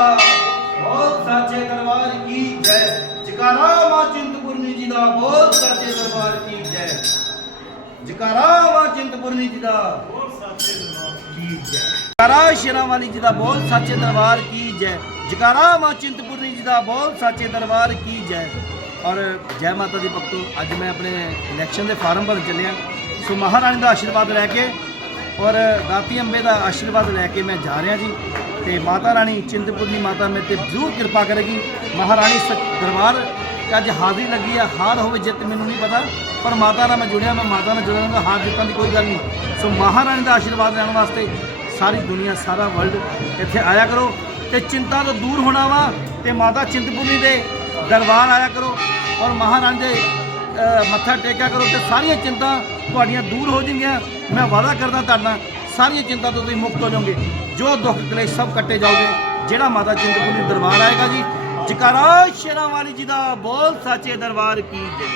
ਬਹੁਤ ਸਾਚੇ ਦਰਬਾਰ ਕੀ ਜੈ। ਜਕਾਰਾ ਮਾ ਚਿੰਤਪੁਰਨੀ ਜੀ ਦਾ ਬਹੁਤ ਸਾਚੇ ਦਰਬਾਰ ਕੀ ਜੈ। ਜਕਾਰਾ ਮਾ ਚਿੰਤਪੁਰਨੀ ਜੀ ਦਾ ਕੀ ਜੈ। ਜਕਾਰਾ ਸ਼ੇਰਾਂ ਜੀ ਦਾ ਬਹੁਤ ਸਾਚੇ ਦਰਬਾਰ ਕੀ ਜੈ। ਜਕਾਰਾ ਮਾ ਚਿੰਤਪੁਰਨੀ ਜੀ ਦਾ ਬਹੁਤ ਸਾਚੇ ਦਰਬਾਰ ਕੀ ਜੈ। ਔਰ ਜੈ ਮਾਤਾ ਦੀ ਭਗਤੋ, ਅੱਜ ਮੈਂ ਆਪਣੇ ਇਲੈਕਸ਼ਨ ਦੇ ਫਾਰਮ ਭਰਨ ਚੱਲਿਆ। ਸੋ ਮਹਾਰਾਣੀ ਦਾ ਆਸ਼ੀਰਵਾਦ ਲੈ ਕੇ ਔਰ ਦਾਤੀ ਅੰਬੇ ਦਾ ਆਸ਼ੀਰਵਾਦ ਲੈ ਕੇ ਮੈਂ ਜਾ ਰਿਹਾ ਜੀ। ਤੇ ਮਾਤਾ ਰਾਣੀ ਚਿੰਤਪੁਰਨੀ ਮਾਤਾ ਮੇਰੇ ਤੇ ਜ਼ਰੂਰ ਕਿਰਪਾ ਕਰੇਗੀ। ਮਹਾਰਾਣੀ ਸੱਚ ਦਰਬਾਰ ਤੇ ਅੱਜ ਹਾਜ਼ਰੀ ਲੱਗੀ ਆ, ਹਾਰ ਹੋਵੇ ਜਿੱਤ ਮੈਨੂੰ ਨਹੀਂ ਪਤਾ, ਪਰ ਮਾਤਾ ਨਾਲ ਮੈਂ ਜੁੜਿਆ, ਮੈਂ ਮਾਤਾ ਨਾਲ ਜੁੜਿਆ ਹਾਂ ਹਾਰ ਜਿੱਤਾਂ ਦੀ ਕੋਈ ਗੱਲ ਨਹੀਂ। ਸੋ ਮਹਾਰਾਣੀ ਦਾ ਆਸ਼ੀਰਵਾਦ ਲੈਣ ਵਾਸਤੇ ਸਾਰੀ ਦੁਨੀਆ, ਸਾਰਾ ਵਰਲਡ ਇੱਥੇ ਆਇਆ ਕਰੋ ਤੇ ਚਿੰਤਾ ਤੋਂ ਦੂਰ ਹੋਣਾ ਵਾ ਤੇ ਮਾਤਾ ਚਿੰਤਪੁਰਨੀ ਦੇ ਦਰਬਾਰ ਆਇਆ ਕਰੋ ਔਰ ਮਹਾਰਾਣੀ ਦੇ ਮੱਥਾ ਟੇਕਿਆ ਕਰੋ ਤੇ ਸਾਰੀਆਂ ਚਿੰਤਾ ਤੁਹਾਡੀਆਂ ਦੂਰ ਹੋ ਜਾਣਗੀਆਂ। ਮੈਂ ਵਾਅਦਾ ਕਰਦਾ ਤੁਹਾਡੇ ਨਾਲ ਸਾਰੀਆਂ ਚਿੰਤਾ ਤੋਂ ਤੁਸੀਂ ਮੁਕਤ ਹੋ ਜਾਓਗੇ। ਜੋ ਦੁੱਖ ਕਲੇਸ਼ ਸਭ ਕੱਟੇ ਜਾਓਗੇ ਜਿਹੜਾ ਮਾਤਾ ਚਿੰਤਪੁਰਨੀ ਦਰਬਾਰ ਆਏਗਾ ਜੀ, ਜਕਾਰਾ ਸ਼ੇਰਾਂ ਵਾਲੀ ਜੀ ਦਾ ਬੋਲ ਸਾਚੇ ਦਰਬਾਰ ਕੀ ਜੈ।